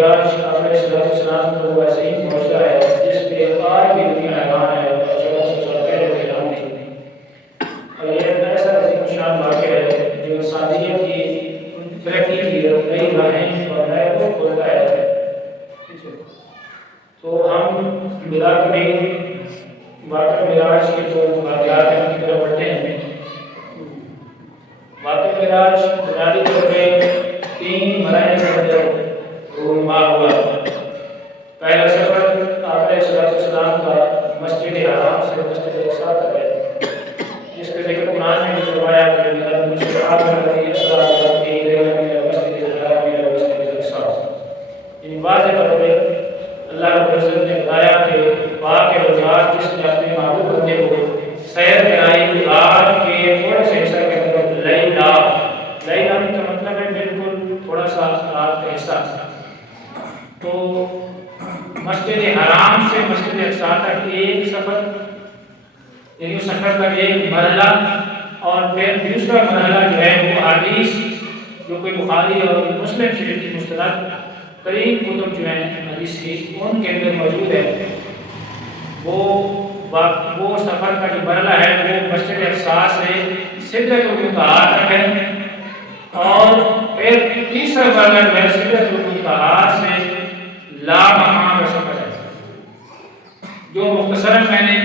معراج آپ علیہ السلام کو ایسے ہی معجزہ ہے جس پہ آج بھی دنیا حیران ہے اور 1400 سال پہلے حیران تھی. اور یہ ایسا عظیم شان واقعہ ہے جو انسانیت کی ترقی کی نئی راہیں اور نئے افق کھولتا ہے. تو ہم بلا کبھی واقعہ معراج کے جو واقعات ہیں ان کی طرف بڑھتے ہیں. واقعہ معراج بنیادی طور پہ 3 مراحل کے اندر رونما ہوا. پہلا سفر آپ علیہ السلام کا مسجد حرام سے مسجد اقصی تک ہے جس کا ذکر قرآن میں بھی فرمایا کہ مسجد واضح طور پہ اللہ رب العزت نے بتایا کہ پاک روزگار جس نے اپنے محبوب بندے کو سیر کرائی رات کے تھوڑے سے حصہ کے اندر لیلا کا مطلب ہے بالکل تھوڑا سا رات کا حصہ. تو مسجد حرام سے مسجد اقصی تک ایک سفر یعنی اس سفر کا ایک مرحلہ اور پھر دوسرا مرحلہ جو ہے وہ حدیث جو کہ بخاری اور مسلم شریف کی مستند قریب کتب جو ہیں حدیث کی ان کے اندر موجود ہے. وہ سفر کا جو مرحلہ ہے وہ مسجد اقصی سے سدرۃ المنتہا تک ہے اور پھر تیسرا مرحلہ جو ہے سدرۃ المنتہا سے لا مقام کا سفر ہے جو مختصراً میں نے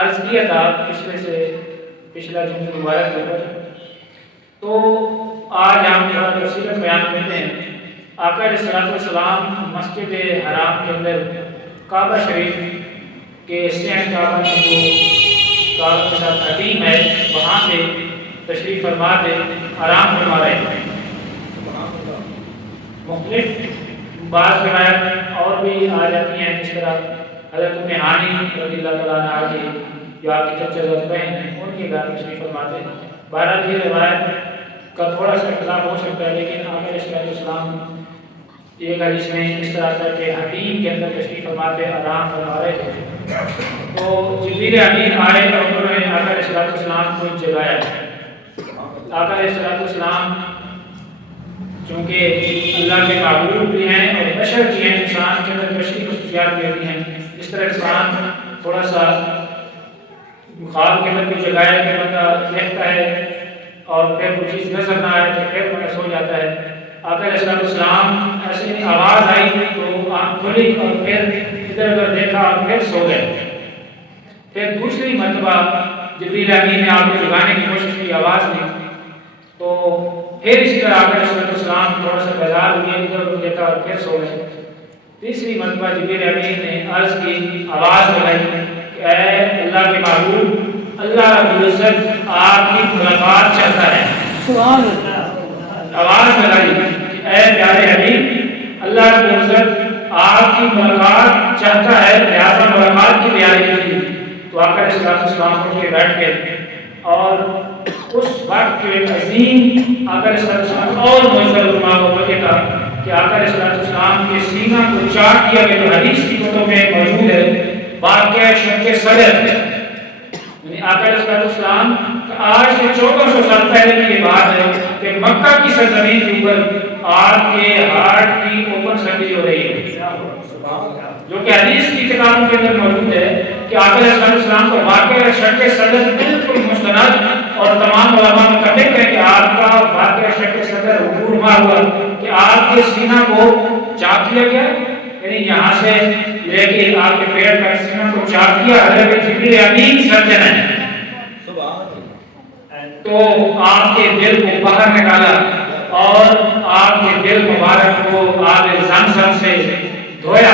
عرض کیا تھا پچھلا جمعہ مبارک کے اوپر. تو آج ہم تھوڑا تفصیل بیان کرتے ہیں. آقا علیہ السلام مسجد حرام کے اندر کعبہ شریف کے صحن کعبہ میں جو کعبہ کے ساتھ حتیم ہے وہاں پہ تشریف فرما دے آرام فرما رہے ہیں. مختلف بعض روایت اور بھی آ جاتی ہیں جس طرح حضرت ام ہانی رضی اللہ تعالیٰ عنہا کی جو آپ کی چچا زاد بہن ہیں ان کے گھر تشریف فرماتے ہیں. بہرحال یہ روایت کا تھوڑا سا اختلاف ہو سکتا ہے لیکن آقا علیہ السلام ایک حدیث میں اس طرح تھا کہ حتیم کے اندر تشریف فرماتے آرام فرما رہے تھے. تو جبریل امین آئے اور انہوں نے آقا علیہ السلام کو جگایا. آقا علیہ السلام چونکہ اللہ کے معبود بھی ہیں اور بشر بھی ہیں انسان کے اندر بشری خصوصیات بھی ہوتی ہیں. اس طرح انسان تھوڑا سا خواب کے اندر کوئی جگایا کہ بندہ دیکھتا ہے اور پھر کوئی چیز نظر نہ آئے تو پھر بندہ سو جاتا ہے. آقا علیہ السلام ایسی آواز آئی تو آنکھ کھلی اور پھر ادھر ادھر دیکھا اور پھر سو گئے. پھر دوسری مرتبہ جبریل امین نے آپ کو جگانے کی کوشش کی, آواز دی تو پھر اسی طرح آقا علیہ السلام تھوڑا سا بیدار ہوئے, ادھر ادھر دیکھا اور پھر سو گئے. تیسری مرتبہ جبریل امین نے عرض کی, آواز لگائی کہ اے اللہ کے محبوب, اللہ رب العزت آپ کی ملاقات چاہتا ہے. سبحان اللہ. آواز لگائی کہ اے پیارے حبیب, اللہ رب العزت آپ کی ملاقات چاہتا ہے, لہذا ملاقات کی تیاری کیجیے. تو آقا علیہ السلام اٹھ کے بیٹھ گئے اور اس وقت جو ایک عظیم آقا علیہ السلام اور معجزہ رونما واقعہ تھا کہ آقا علیہ السلام کے سینہ کو چاک کیا گیا. جو حدیث کی کتب میں موجود ہے واقعہ شق صدر, یعنی آقا علیہ السلام آج سے 1400 سال پہلے کی یہ بات ہے کہ مکہ کی سرزمین کے اوپر آپ کے ہارٹ کی اوپن سرجری ہو رہی ہے, جو کہ حدیث کی کتابوں کے اندر موجود ہے کہ آقا علیہ السلام کو واقعہ شق صدر بالکل مستند اور تمام علماء متفق ہیں کہ آپ کا واقعہ شق صدر رونما ہوا کہ آپ کے سینہ کو چاک کیا گیا, یعنی یہاں سے لے کے آپ کے پیٹ تک سینہ کو چاک کیا. حضرت جبریل امین سرجن ہے تو آپ کے دل کو باہر نکالا اور آپ کے دل مبارک کو آب زمزم سے دھویا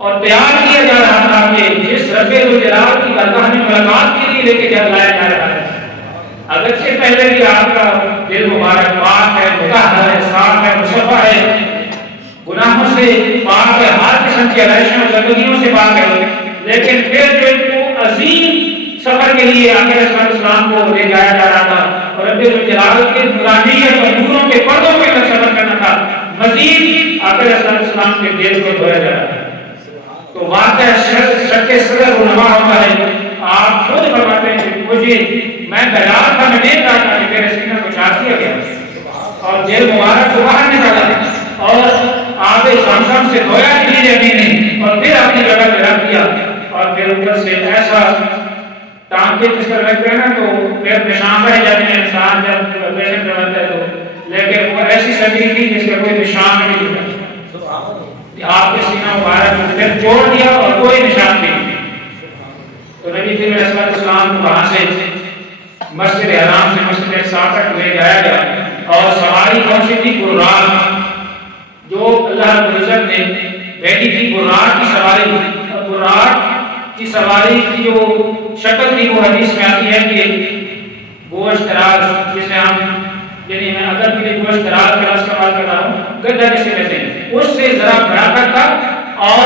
اور تیار کیا جا رہا تھا کہ جس رب الجلال کی بارگاہ میں ملاقات کے لیے لے کے جایا جا رہا ہے. اگرچہ پہلے بھی آپ کا دل مبارک پاک ہے, مطہر ہے, صاف ہے, مصفا ہے, گناہوں سے پاک ہے, ہر قسم کی علائشوں اور گندگیوں سے پاک ہے, لیکن پھر جو ایک عظیم سفر کے لیے آقا علیہ السلام کو لے جایا جا رہا تھا اور رب الجلال کے نورانیت اور نوروں کے پردوں کے اندر سفر کرنا تھا. مزید آقا علیہ السلام کے دل کو دھویا جا رہا ہے. تو واقعہ شق صدر رونما ہوتا ہے. آپ خود فرماتے ہیں کہ مجھے میں بیدار تھا, میں دیکھ رہا تھا کہ میرے سینہ کو چاک کیا گیا اور دل مبارک کو باہر نکالا. سے دھویا نیز امین نے اور پھر اپنی جگہ پہ رکھ دیا اور پھر اوپر سے ایسا ٹانکے جس پر رکھتے ہیں نا تو پھر نشان رہ جاتے ہیں انسان جب آپریشن کرواتا ہے تو، لیکن وہ ایسی سردی تھی جس کا کوئی نشان نہیں تھا، آپ کے سینہ مبارک میں پھر جوڑ دیا اور کوئی نشان نہیں۔ تو نبی کریم علیہ السلام کو وہاں سے مسجد حرام سے مسجد اقصی تک لے جایا گیا اور سواری کون سی تھی؟ براق، جو اللہ رب العزت نے بھیجی تھی براق کی سواری، اور براق کی سواری کی جو شکل تھی وہ حدیث میں آتی ہے کہ گوشت دراز، جسے ہم یعنی میں اگر کے لیے گوشت دراز کا استعمال کر رہا ہوں، گدھا جسے کہتے ہیں، اس سے ذرا بڑا کرتا اور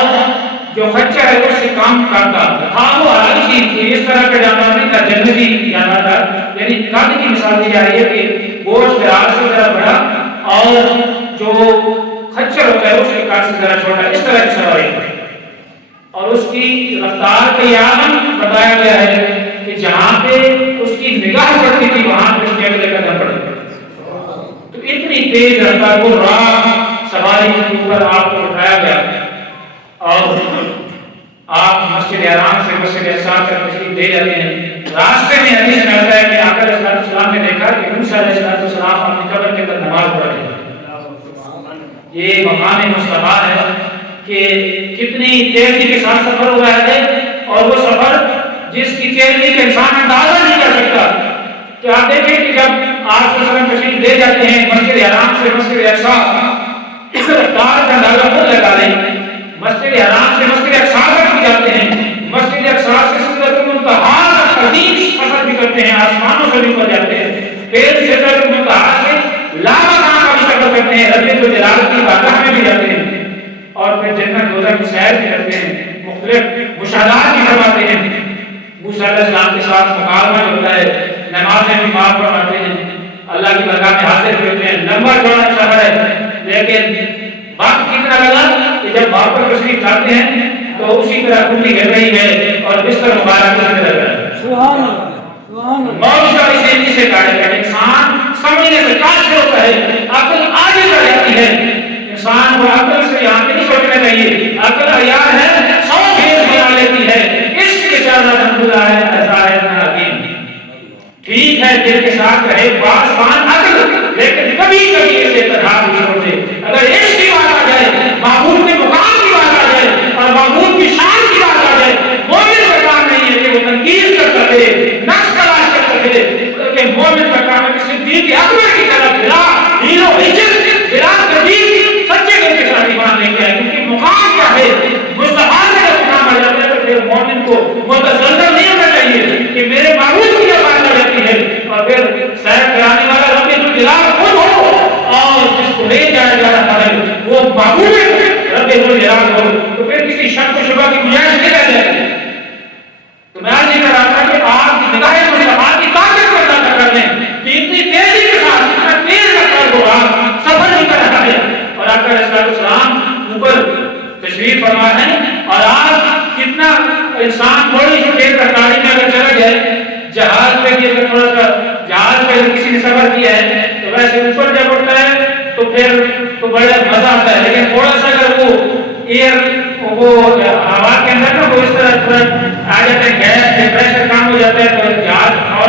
جو خچر ہے اس سے کام کرتا، ہاں وہ حلالی چیز اس طرح کا جانور نہیں تھا، جنتی جانور تھا، یعنی قد کی مثال دی جا رہی ہے کہ گوشت دراز سے ذرا بڑا اور جو خچر ہوتا ہے اس کے قد سے ذرا چھوٹا، اس طرح کی سواری ہے۔ اور اس کی رفتار کا یہاں بتایا گیا ہے کہ جہاں پہ اس کی نگاہ پڑتی تھی وہاں پہ اس کے اگلے قدم پڑتے تھے، تو اتنی تیز رفتار کو راہ سواری کے اوپر آپ کو اٹھایا گیا اور آپ مسجد حرام سے مسجد اقصی تک تشریف لے جاتے ہیں۔ راستے میں حدیث میں آتا ہے کہ آقا علیہ السلام نے دیکھا کہ موسیٰ علیہ السلام اپنی قبر کے اندر نماز پڑھ رہے ہیں۔ یہ مقام مصطفیٰ ہے کہ کتنی تیزی کے ساتھ سفر ہو رہا ہے، اور وہ سفر جس کی تیزی کا انسان اندازہ نہیں کر سکتا۔ کہ آپ دیکھیں کہ جب آپ صلی اللہ علیہ وسلم تشریف لے جاتے ہیں مسجد حرام سے مسجد اقصی، رفتار کا اندازہ خود لگا لیں، مسجد حرام سے مسجد اقصی تک جاتے ہیں، مسجد اقصی سے سدرۃ المنتہا تک عظیم سفر بھی کرتے ہیں، آسمانوں سے بھی اوپر جاتے ہیں، پھر سدرۃ المنتہا سے لامکان کا بھی سفر کرتے ہیں، رب الجلال کی بارگاہ میں بھی جاتے ہیں، اور پھر جنت دوزخ کی سیر بھی کرتے ہیں، مختلف مشاہدات بھی کرواتے ہیں۔ موسیٰ علیہ السلام کے ساتھ مکالمہ ہوتا ہے، نمازیں بھی معاف فرماتے ہیں، اللہ کی بارگاہ میں حاضر بھی ہوتے ہیں۔ لمبا چوڑا سفر ہے، لیکن وقت کتنا لگا کہ جب واپس تشریف لاتے ہیں تو اسی طرح کھلی گر رہی ہے اور بستر مبارک میں لگ رہا ہے۔ سبحان اللہ، موت کا اسے سے کاٹے گا، انسان سمجھنے سے قاصر ہوتا ہے، عقل آگے بڑھ جاتی ہے، انسان کو عقل سے یہاں پہ نہیں سوچنا چاہیے، عقل عیار ہے، سو پھیر بنا لیتی ہے، عشق کے ساتھ الحمدللہ ہے، ایسا ہے نا حکیم۔ ٹھیک ہے دل کے ساتھ کہے بات بان عقل، لیکن کبھی کبھی اسے تنہا بھی چھوڑے۔ اگر عشق کی بات آ جائے، معبود کے مقام کی بات آ جائے اور معبود کی شان کی بات آ جائے، مومن کا کام نہیں ہے کہ وہ تنقید کر سکے، نقص تلاش کر سکے، بلکہ مومن کا کام ہے کہ صدیق اکبر کی طرح بلا ہیرو ہجت بلا تردید سچے دل کے ساتھ ایمان لے کے آئے، کیونکہ مقام کیا ہے، مصطفیٰ کا جب مقام آ جاتا ہے تو پھر مومن کو متزلزل نہیں ہونا چاہیے کہ میرے معبود کی جب بات آ جاتی ہے اور پھر سیر کرانے والا رب الجلال خود ہو اور جس کو لے جایا جا رہا ہے وہ معبود رب الجلال ہو، تو پھر کسی شک و شبہ کی گنجائش نہیں رہ جائے۔ تو میں آج یہ کہہ رہا تھا کہ آپ کی نگاہ مصطفیٰ کی طاقت کو اندازہ کر لیں کہ اتنی تیزی کے ساتھ اتنا تیز رفتار کو آپ سفر نہیں کر رہا ہے، اور آپ کا علیہ السلام اوپر تشریف فرما ہے، اور آپ کتنا انسان تھوڑی سی تیز رفتاری میں اگر چلا جائے، جہاز پہ بھی اگر تھوڑا سا جہاز پہ کسی نے سفر کیا ہے تو ویسے اوپر جب اٹھتا ہے تو پھر تو بڑا مزہ آتا ہے، لیکن تھوڑا سا اگر وہ ایئر وہ ہوا کے اندر نا وہ اس طرح تھوڑا آ جاتا ہے، گیس پریشر کم ہو جاتا ہے تو جہاز اور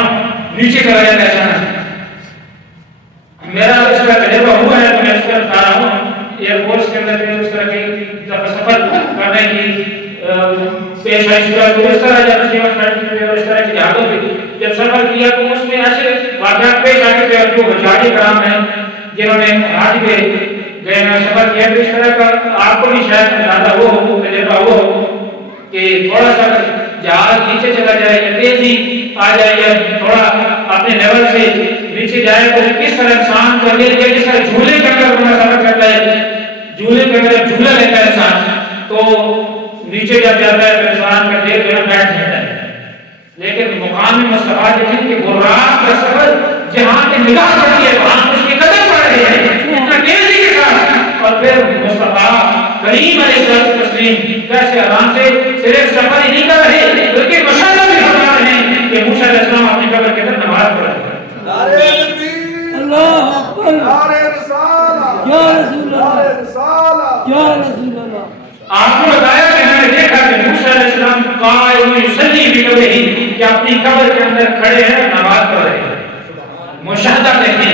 نیچے چلا جاتا ہے۔ میرا اس کا تجربہ ہوا ہے، میں اس کا بتا رہا ہوں، ایئر فورس کے اندر اس طرح کی سفر کرنے کی پیش آئی صورت اس طرح جب اس طرح کی جہازوں پہ جب سفر کیا تو اس میں ایسے واقعات پیش آتے تھے، اور جو حجاج کرام ہیں جنہوں نے حج پہ گئے میں سفر کیا تو اس طرح کا آپ کو بھی شاید اندازہ ہو، تجربہ ہو کہ تھوڑا سا جہاز نیچے چلا جائے یا تیزی آ جائے یا تھوڑا اپنے لیول سے نیچے جائے تو کس طرح انسان کو لے کے جس طرح جھولے کے اندر اپنا سفر کرتا ہے، جھولے کے اندر جھولا لیتا ہے انسان تو نیچے جب جاتا ہے تو انسان کا دیر جو ہے بیٹھ جاتا ہے، لیکن مقام مصطفیٰ جو ہے کہ براق کا سفر جہاں کی نگاہ پڑتی ہے وہاں اس کے قدم پڑ رہے ہیں اتنا تیزی کے ساتھ، اور پھر مصطفیٰ کریم علیہ السلام کیسے آرام سے صرف سفر ہی نہیں کر رہے بلکہ مشاہدہ بھی فرما رہے ہیں کہ موسیٰ علیہ السلام اپنی قبر کے اندر نماز پڑھ رہے ہیں۔ نعرہ تکبیر، اللہ اکبر، نعرہ رسالہ، یا رسول اللہ، نعرہ رسالہ، یا رسول اللہ۔ آپ کو بتایا کہ میں نے دیکھا کہ موسیٰ علیہ السلام قائم یصلی فی قبرہ کہ اپنی قبر کے اندر کھڑے ہیں نماز پڑھ رہے ہیں. مشاہدہ دیکھیں,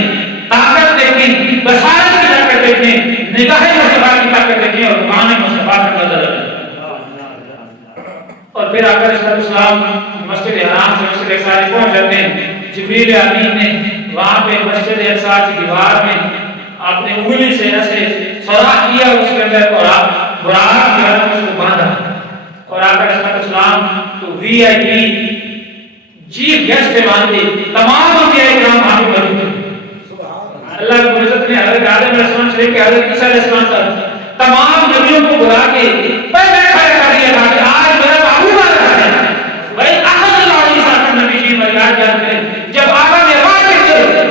طاقت دیکھیں, بصارت کی طاقت دیکھیں, نگاہ مصطفیٰ کی طاقت دیکھیں اور قرآن مصطفیٰ کا نظر رکھیں. اور پھر آقا علیہ السلام مسجد حرام سے مسجد اقصی پہنچ جاتے ہیں. جبریل امین نے وہاں پہ مسجد اقصی کی دیوار میں اپنے انگلی سے ایسے سوراخ کیا اس کے اندر اور آپ براق کی حالت میں اس کو باندھا. اور آقا علیہ السلام تو وی آئی پی چیف گیسٹ پہ باندھے تمام انبیاء کرام وہاں پہ موجود تھے. اللہ رب العزت نے حضرت آدم علیہ السلام سے لے کے حضرت عیسیٰ علیہ السلام تک تمام نبیوں کو بلا کے پہلے کھڑے کر دیا تھا کہ آج میرا محبوب آ رہا ہے. بھائی احد اللہ عیسیٰ کا نبی جی مریاد جانتے ہیں جب آقا نے آواز دی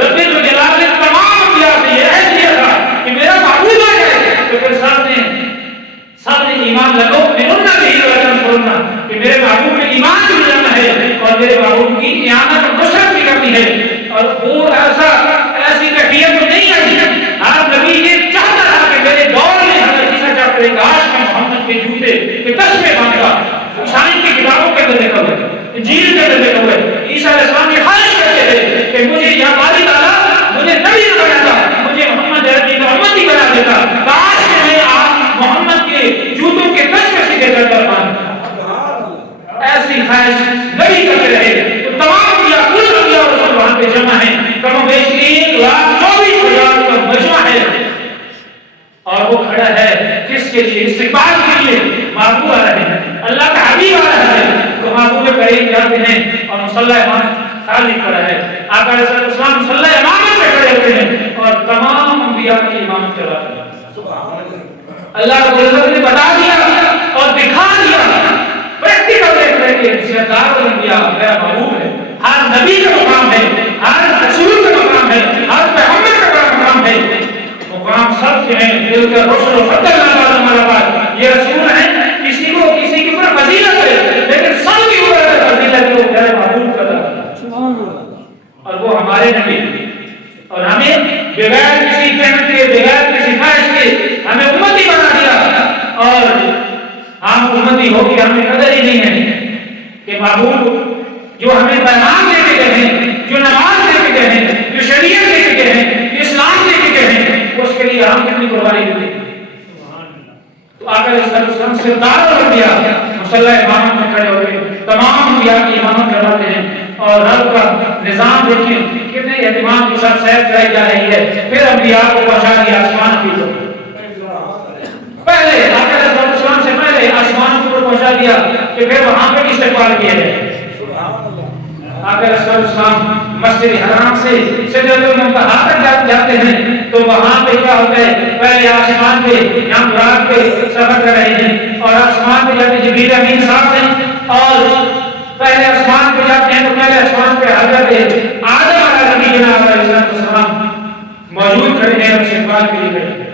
رب الجلال نے تمام انبیاء سے یہ عہد دیا تھا کہ میرا محبوب آ جائے تو پھر سب نے ایمان لگو میرنا نہیں کرنا کہ میرے محبوب میں ایمان بھی لانا ہے اور میرے محبوب کی قیامت اور نصرت بھی کرنی ہے. اور وہ ایسی کیفیت میں نہیں آئی. آپ نبی یہ چاہتا تھا کہ میرے دور میں حضرت عیسیٰ چاہتے ہیں کاش میں محمد کے جوتے کے تسمے باندھا عیسائی کی کتابوں کے اندر لکھا ہوا ہے, انجیل کے اندر لکھا ہوا ہے. عیسیٰ علیہ السلام یہ خواہش کرتے تھے کہ مجھے یا باری تعالیٰ مجھے نبی نہ بناتا, مجھے محمد عربی کا امتی بنا دیتا, کاش کہ میں آپ محمد کے جوتوں کے تسمے سے دے کر باندھا. ایسی خواہش نبی کرتے رہے. تو تمام انبیاء کل انبیاء رسول وہاں پہ جمع ہیں, کم و بیش 1,24,000 کا مجمع ہے. اور وہ کھڑا ہے کس کے لیے؟ استقبال کے لیے. محبوب آ رہے ہیں, اللہ کا حبیب آ رہا ہے, تو محبوب کریم جاتے ہیں اور مصلی امامت خالی پڑا ہے. آقا علیہ السلام مصلی امامت پہ کھڑے ہوتے ہیں اور تمام انبیاء کی امامت کرواتے ہیں. اللہ رب العزت نے بتا دیا اور دکھا دیا پریکٹیکل دیکھ رہے کہ سردار الانبیاء میرا محبوب ہے. ہر نبی کا مقام ہے, ہر رسول کا مقام ہے, ہر پیغمبر کا مقام ہے. مقام سب کے ہیں, دل کا روشن و فتح اللہ ہمارا پاس یہ رسول ہیں. کسی کے اوپر فضیلت ہے لیکن سب کے اوپر فضیلت ہے وہ میرا محبوب کا اور وہ ہمارے نبی. اور ہمیں بغیر کسی محنت کے, بغیر کسی خواہش کے ہمیں امتی بنا دیا. اور ہم امتی ہو کے ہمیں قدر ہی نہیں ہے کہ محبوب جو ہمیں پیغام دے کے گئے ہیں, جو نماز دے کے گئے ہیں, جو شریعت دے کے گئے ہیں, جو اسلام دے کے گئے ہیں, اس کے لیے ہم کتنی قربانی دیں. تو آقا علیہ السلام سردار الانبیاء مصلی امامت میں کھڑے ہوئے تمام انبیاء کی امامت کرواتے ہیں. اور رب کا نظام دیکھیں کتنے اہتمام کے ساتھ سیر کرائی جا رہی ہے. پھر انبیاء کو پہنچا دیا آسمان کی طرف. پہلے آقا علیہ السلام سے پہلے آسمان کی طرف پہنچا دیا کہ پھر وہاں پہ استقبال کیا ہے. آقا علیہ السلام مسجد حرام سے سدرۃ المنتہا تک جاتے ہیں تو وہاں پہ کیا ہوتا ہے, پہلے آسمان پہ یہاں براق پہ سفر کر رہے ہیں اور آسمان پہ جاتے جبریل امین صاحب ہیں اور پہلے آسمان پہ جاتے ہیں تو پہلے آسمان پہ حضرت آدم علیہ نبی جناب علیہ السلام موجود کھڑے ہیں اور استقبال کے لیے کھڑے ہیں.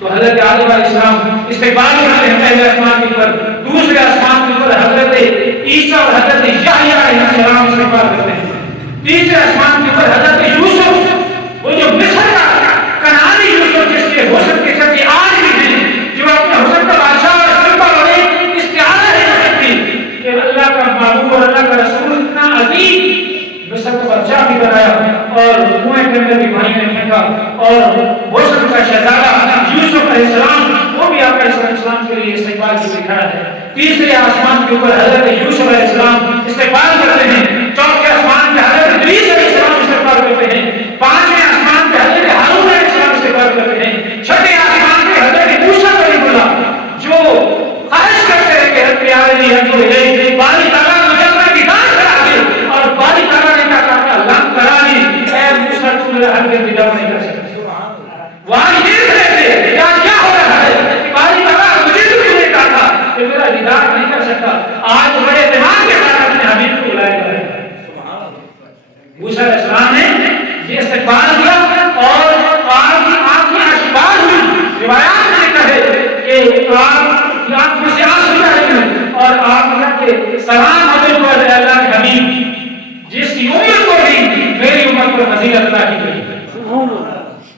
تو حضرت آدم علیہ السلام استقبال کرتے ہیں پہلے آسمان کے اوپر. دوسرے آسمان کے اوپر حضرت عیسیٰ اور حضرت یحییٰ علیہ السلام استقبال کرتے ہیں. تیسرے آسمان کے اوپر حضرت یوسف, وہ جو مصر کا کنعانی یوسف جس کے حسن کے ساتھ آج بھی ہیں, جو اپنے حسن کا بادشاہ اور سلطہ اور ایک استعارہ ہے حسن کی کہ اللہ کا محبوب اور اللہ کا رسول اتنا عظیم مصر کا بادشاہ بھی بنایا اور کنویں کے اندر بھی بھائی نے پھینکا. اور حسن کا شہزادہ یوسف علیہ السلام وہ بھی آقا علیہ السلام کے لیے استقبال کے لیے کھڑا ہے. تیسرے آسمان کے اوپر حضرت یوسف علیہ السلام استقبال کرتے ہیں. چوتھے آسمان پہ حضرت ادریس علیہ السلام استقبال کرتے ہیں. پانچویں آسمان پہ حضرت ہارون علیہ السلام استقبال کرتے ہیں. چھٹے آسمان پہ حضرت موسیٰ کلیم اللہ جو خواہش کرتے ہیں کہ حضرت علیہ جو باری تعالیٰ مجھے اپنا دیدار کرا دے اور باری تعالیٰ نے کہا کہ اللہ کرا دی اے موسیٰ تو میرا ہر کے دیدار نہیں کر سکتا. وہاں یہ رہتے ہیں کیا ہو رہا ہے کہ باری تعالیٰ مجھے تو نہیں کہا تھا کہ میرا دیدار نہیں کر سکتا. آج بڑے دماغ کے ساتھ اپنے حبیب کو بلائے گا. موسیٰ علیہ السلام نے یہ استقبال کیا اور آپ کی آنکھیں اشبار ہوئی. روایات میں لکھا ہے کہ آپ کی آنکھ میں سے آنسو آ رہے ہیں اور آپ کے سلام حضرت پر اللہ کے حبیب جس کی عمر کو بھی میری عمر پر فضیلت عطا کی گئی.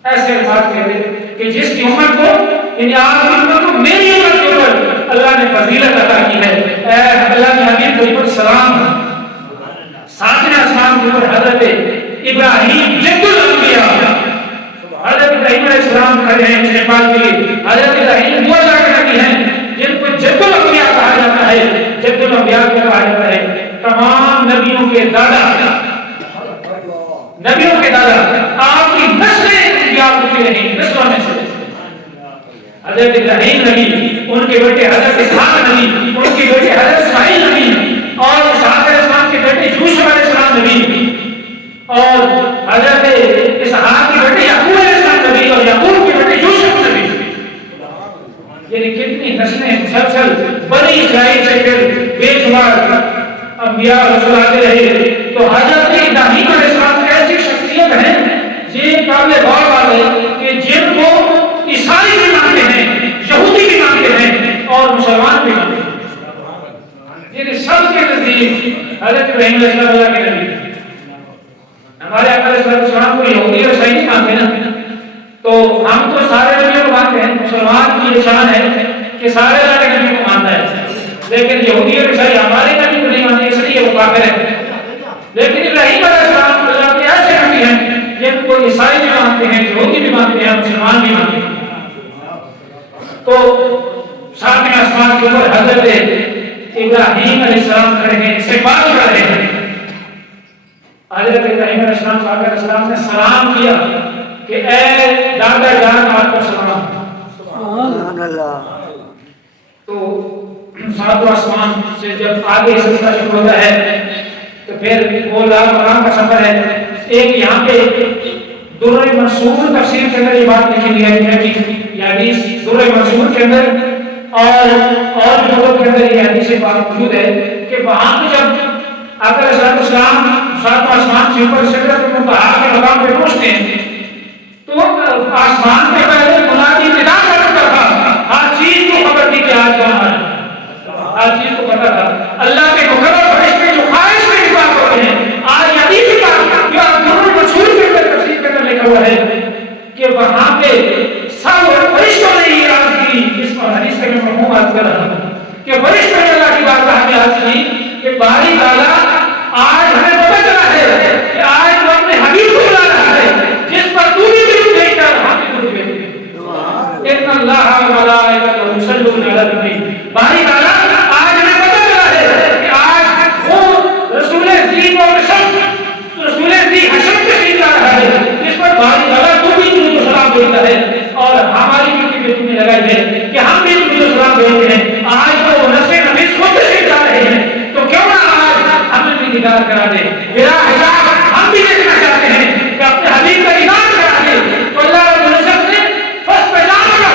ایسے بات کہتے ہیں کہ جس کی عمر کو یعنی آپ کی عمر کو میری امت کے اوپر اللہ نے فضیلت عطا کی ہے. اے اللہ کے حبیب کے اوپر سلام. ساتویں آسمان کے اوپر حضرت ابراہیم جد الانبیاء، حضرت ابراہیم علیہ السلام کھڑے ہیں استقبال کے لیے. حضرت ابراہیم وہ اللہ کے نبی ہیں جن کو جد الانبیاء کہا جاتا ہے. جد الانبیاء کیا کہا جاتا ہے؟ تمام نبیوں کے دادا، نبیوں کے دادا. آپ کی نسلیں انبیاء ہوتی رہی نسلوں میں سے. حضرت ابراہیم نبی، ان کے بیٹے حضرت اسحاق نبی، ان کے بیٹے حضرت اسماعیل نبی، اور اسحاق علیہ السلام کے بیٹے یوسف علیہ السلام نبی، اور حضرت اسحاق کے بیٹے یعقوب علیہ السلام نبی، اور یعقوب کے بیٹے یوسف نبی. یعنی کتنی نسلیں مسلسل بنی اسرائیل سے پھر بے شمار انبیاء رسول آتے رہے. تو حضرت ابراہیم علیہ السلام ایسی شخصیت ہے یہ قابل غور بات ہے کہ جن کو عیسائی بھی مانتے ہیں، یہودی بھی مانتے ہیں، اور مسلمان بھی مانتے ہیں. یعنی سب کے نزدیک حضرت ابراہیم علیہ السلام اللہ کے نبی. ہمارے آقا علیہ السلام کو یہودی اور عیسائی نہیں مانتے نا، تو ہم تو سارے نبیوں کو مانتے ہیں. مسلمان کی شان ہے کہ سارے اللہ کے نبی کو مانتا ہے، لیکن یہودی اور عیسائی ہمارے نبی کو نہیں مانتے، اس لیے وہ کافر ہے. لیکن ابراہیم علیہ السلام اللہ کے ایسے نبی ہیں جن کو عیسائی بھی مانتے ہیں، یہودی بھی مانتے ہیں، مسلمان بھی مانتے ہیں. تو ساتویں آسمان کے اوپر حضرت ابراہیم علیہ السلام کھڑے ہیں، استقبال کر رہے ہیں. حضرت ابراہیم علیہ السلام نے سلام کیا کہ اے دادا جان آپ کو سلام. سبحان اللہ. تو ساتواں آسمان سے جب آگے سلسلہ شروع ہوتا ہے تو پھر وہ لاکھ مقام کا سفر ہے. ایک یہاں پہ درر منصور تفسیر کے اندر یہ بات لکھی گئی ہے کہ یہ حدیث درر منصور کے اندر اور جگہوں کے اندر یہ حدیث بات موجود ہے کہ وہاں پہ جب آقا علیہ السلام ساتواں آسمان سے اوپر سدرۃ المنتہا کے مقام پہ پہنچتے ہیں تو آسمان پہ پہلے منادی ندا کرتا تھا، ہر چیز کو خبر تھی کہ آج کون ہے، ہر چیز کو پتا تھا. اللہ کے مقرر فرشتے جو خواہش میں اتفاق ہوتے ہیں، آج حدیث کا جو درر منصور کے اندر تفسیر کے اندر لکھا ہوا ہے کہ وہاں پہ سب فرشتوں نے یہ عرض کی، جس پر حدیث کے میں مفہوم عرض کر رہا ہوں کہ فرشتوں نے اللہ کی بارگاہ میں عرض کی کہ باری تعالیٰ آج ہمیں پتہ چلا ہے کہ آج تو اپنے حبیب کو بلا رہا ہے جس پر تو بھی درود بھیجتا ہے، ہم بھی درود بھیجتے ہیں. ان اللہ و ملائکتہ یصلون علی النبی. باری تعالیٰ آج ہمیں پتہ چلا ہے کہ آج وہ رسول ذی و حشم، رسول ذی حشم تشریف لا رہا ہے جس پر باری تعالیٰ تو بھی درود و سلام بھیجتا ہے، اور ہماری بھی تم نے لگائی ہے کہ ہم بھی درود و سلام بھیجتے ہیں. آج تو نفس نفیس خود تشریف لا رہے ہیں، تو کیوں نہ آج ہمیں بھی دیدار کرا دے. میرا حجاب ہم بھی دیکھنا چاہتے ہیں کہ اپنے حبیب کا دیدار کرا دے. تو اللہ رب العزت نے فسٹ پہچان کیا،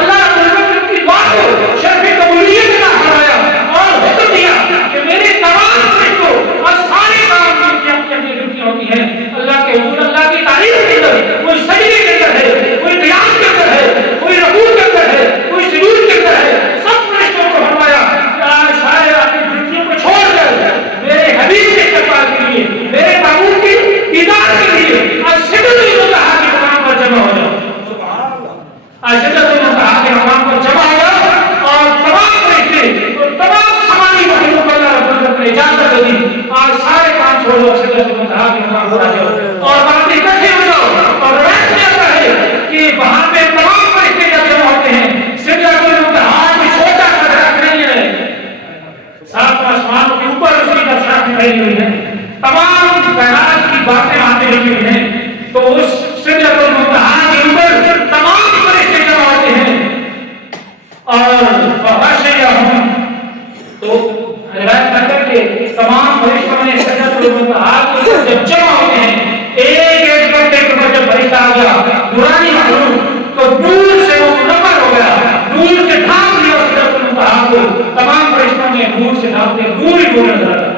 اللہ رب العزت نے اپنی دعا کو شرف قبولیت عطا فرمایا اور حکم دیا کہ میرے تمام فرشتوں اور سارے کام کی اپنی ڈیوٹی ہوتی ہے اللہ کے حضور، اللہ کی تعریف کے اندر، کوئی سجدے کے اندر ہے، کوئی قیام کے اندر ہے، کوئی رکوع کے اندر ہے، کوئی سجود کے اندر ہے. سب فرشتوں کو فرمایا کہ آج سارے اپنی ڈیوٹیوں کو چھوڑ کر میرے حبیب کے استقبال کے لیے، میرے معبود کی دیدار کے لیے آج سدرۃ المنتہا کے مقام پر جمع ہو جاؤ. آج سدرۃ المنتہا کے مقام پر جمع ہو جاؤ اور تمام فرشتے اور تمام سماعی مخلوق کو اللہ رب العزت نے اجازت دی. آج سارے کام چھوڑو، سدرۃ المنتہا کے مقام پر آ جاؤ اور باتیں اکٹھے ہو جاؤ. اور روایت میں آتا ہے کہ وہاں پہ تمام فرشتے جب جمع ہوتے ہیں، سدرۃ المنتہا کوئی چھوٹا سا درخت نہیں ہے، ساتواں آسمان کے اوپر اس کی تفصیلات پھیلی ہوئی ہیں، تمام کائنات کی باتیں وہاں پہ لکھی ہوئی ہیں. تو اس سدرۃ المنتہا کے اوپر تمام فرشتے جمع ہوتے ہیں اور فغشیہم، تو روایت کرتے ہیں کہ تمام فرشتوں نے سدرۃ المنتہا کے اوپر جب جمع ہوتے ہیں، ایک ایک گھنٹے کے اوپر جب فرشتہ آ گیا نورانی مخلوق تو دور سے وہ منور ہو گیا، دور سے ڈھانپ لیا سدرۃ المنتہا کو. تمام فرشتوں نے دور سے ڈھانپتے دور ہی دور نظر آتا.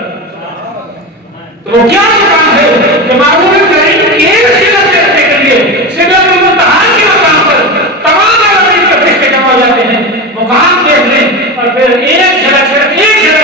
تو کیا مقام ہے کہ معبود کریم کی ایک صفت کرنے کے لیے سدرۃ المنتہا کے مقام پر تمام عالمین کے فرشتے جمع ہو جاتے ہیں. مقام دیکھ لیں اور پھر ایک جگہ سے ایک جگہ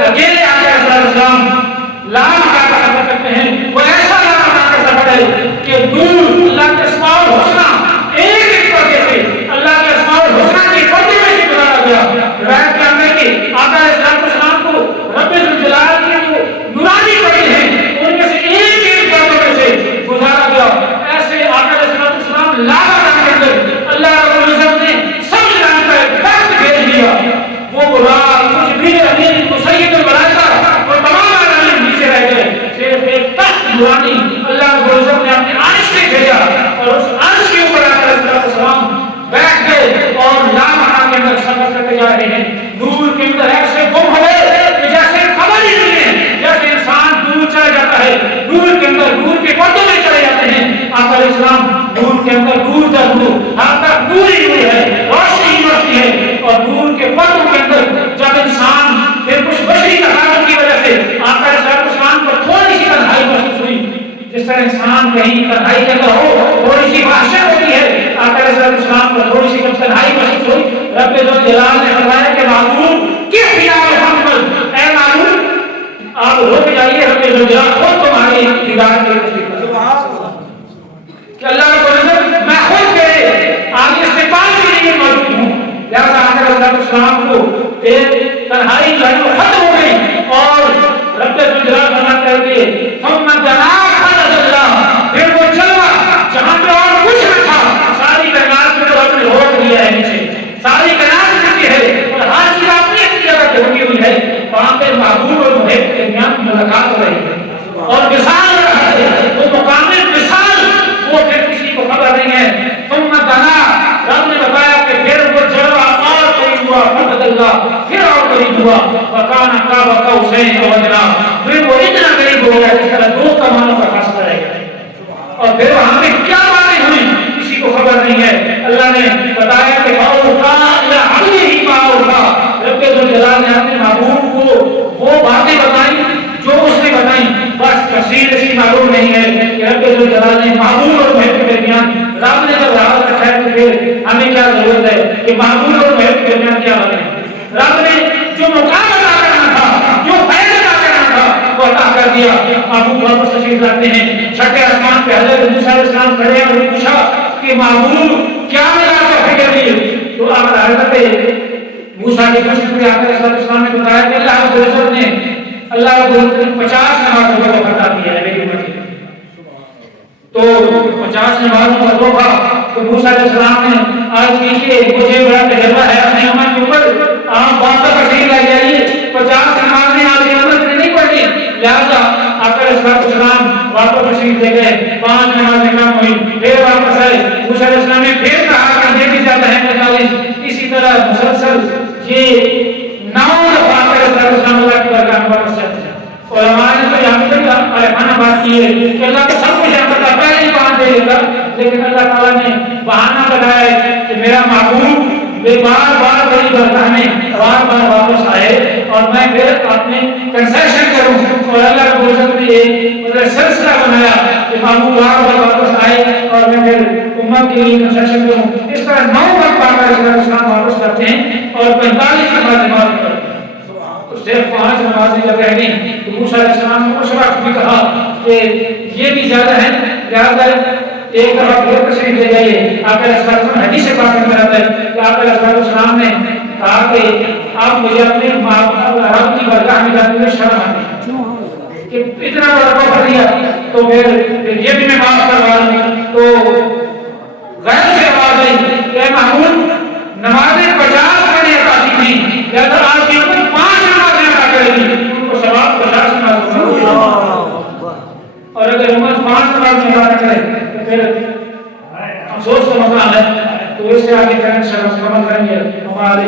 اکیلے آقا صلی اللہ علیہ وسلم لام کا سفر کرتے ہیں، وہ ایسا لام کا سفر ہے کہ دور اللہ کے اسماء الحسنہ ایک ایک پردے سے اللہ کے اسماء الحسنہ کے پردے میں سے گزارا گیا۔ روایت میں آتا ہے کہ آقا صلی اللہ علیہ وسلم کو رب ذوالجلال کے جو نورانی پردے ہیں ان میں سے ایک ایک پردے میں سے گزارا گیا۔ ایسے آقا صلی اللہ علیہ وسلم لاکھ کے اندر اللہ رب العزت نے سب جہان کا ایک تخت بھیج دیا۔ وہ برا جبریل امین کو سید الملائکہ اور تمام عالمین نیچے رہ گئے، صرف ایک تخت نورانی اللہ رب العزت نے اپنے عرش سے بھیجا اور اس عرش کے اوپر آقا صلی اللہ علیہ وسلم بیٹھ گئے اور لامحہ کے اندر سفر کرتے جا رہے ہیں۔ نور کے اندر ایسے گم ہو گئے کہ جیسے خبر ہی نہیں ہے، جیسے انسان دور چلا جاتا ہے، نور کے اندر نور کے پردوں میں چلے جاتے ہیں۔ آقا علیہ السلام نور کے اندر دور در دور ہر تک نور ہی نور ہے، روشنی ہی روشنی ہے، اور نور کے پردوں کے اندر جب انسان پھر کچھ بشری تقاضوں کی وجہ سے آقا علیہ السلام کو تھوڑی سی تنہائی محسوس ہوئی، جس طرح انسان کہیں تنہائی کے اندر ہو تھوڑی سی وحشت ہوتی ہے، آقا علیہ السلام کو تھوڑی سی تنہائی محسوس ہوئی۔ رب ذوالجلال نے فرمایا کہ معبود کس خیال محمد، اے معبود آپ رک جائیے، رب ذوالجلال خود تمہاری ہدایت کی تصدیق کرے کہ اللہ رب العزت میں خود تیرے آگے استقبال کے لیے موجود ہوں۔ لہذا آقا علیہ السلام کو ایک تنہائی جو ہے وہ ختم ہو گئی اور رب ذوالجلال فرماتا ہے کہ ثم دنا خلد اللہ، پھر وہ چلا جہاں پہ اور کچھ نہ تھا، ساری کائنات کو رب نے روک دیا ہے نیچے، ساری کائنات چھٹی ہے اور ہر چیز اپنی اپنی جگہ پہ رکی ہوئی ہے، وہاں پہ محبوب اور محب کے درمیان ملاقات ہو رہی ہے اور وصال ہو رہا ہے، وہ مقام وصال وہ پھر کسی کو خبر نہیں ہے۔ ثم دنا، رب نے بتایا کہ پھر وہ چڑھا اور قریب ہوا، فقد اللہ پھر اور قریب ہوا، وکان قاب قوسین او ادنی، پھر وہ اتنا قریب ہو گیا جس طرح دو کمانوں کا فاصلہ رہ گیا، اور پھر وہاں پہ کیا باتیں ہوئی کسی کو خبر نہیں ہے۔ اللہ نے بتایا کہ اوحا الی عبدہ ما اوحا، رب ذوالجلال نے اپنے محبوب کو وہ باتیں بتائیں جو اس نے بتائیں، بس تفصیل اس کی معلوم نہیں ہے کہ رب ذوالجلال نے محبوب اور محب کے درمیان رب نے جب راز رکھا ہے تو پھر ہمیں کیا ضرورت ہے کہ محبوب اور محب کے درمیان کیا بتائیں۔ رب نے جو مقام عطا کرنا تھا، جو فیض عطا کرنا تھا وہ عطا کر دیا۔ محبوب واپس تشریف لاتے ہیں، چھٹے آسمان پہ حضرت موسیٰ علیہ السلام کھڑے ہیں اور پوچھا کہ محبوب کیا ملا تو فکر دی، تو حضرت موسیٰ کی مشق پہ آقا علیہ السلام نے بتایا کہ اللہ رب العزت نے 50 نمازوں کا وقت آتی ہے میری امت کی، تو 50 نمازوں کا توفہ تو موسیٰ علیہ السلام نے عرض کی کہ مجھے بڑا تجربہ ہے اپنی امت کے اوپر، آپ بات کا تشریف لے جائیے، 50 نمازیں آپ کی امت نے نہیں پڑھی، لہذا آقا علیہ السلام واپس تشریف لے گئے، 5 نمازیں کم ہوئی، پھر واپس آئے، موسیٰ علیہ السلام نے پھر کہا کہ یہ بھی زیادہ ہے 45، اسی طرح مسلسل یہ 9 دفعہ آقا علیہ السلام اللہ کی برکات واپس آتے ہیں۔ علماء نے تو یہاں تک ارحانہ بات کی ہے کہ اللہ کو سب کچھ یہاں تک پہلے ہی بہان دے گا، لیکن اللہ تعالیٰ نے بہانہ بنایا ہے کہ میرا محبوب بار بار بڑی برکات میں بار بار واپس آئے اور میں پھر اپنے کنسیشن کروں، اور اللہ رب العزت نے ایک سلسلہ بنایا کہ محبوب بار بار واپس آئے اور میں پھر امت کے لیے کنسیشن کروں۔ اس طرح 9 وقت آقا علیہ السلام واپس کرتے ہیں اور 45 نماز پڑھتے ہیں، صرف 5 نمازیں جب رہ گئی تو موسیٰ علیہ السلام نے اس وقت بھی کہا کہ یہ بھی زیادہ ہے، لہٰذا ایک دفعہ پھر تشریف لے جائیے۔ آقا علیہ السلام حدیث پاک میں آتا ہے کہ آقا علیہ السلام نے کہا کہ آپ مجھے اپنے رب کی برکات میں جاتے ہوئے شرم آتی کہ اتنا بڑا توفہ دیا، تو پھر یہ بھی میں معاف کروا دوں، تو غیر سے آواز آئی کہ اے محمود نمازیں 50 پڑھنے آتی تھی، لہٰذا آپ کی 5 نمازیں ادا کرے گی، ان کو ثواب 50 نماز ہوگا، اور اگر امت 5 نماز ادا کرے تو پھر افسوس کا مسئلہ ہے، تو اس سے آگے کریں شرم کریں گے ہمارے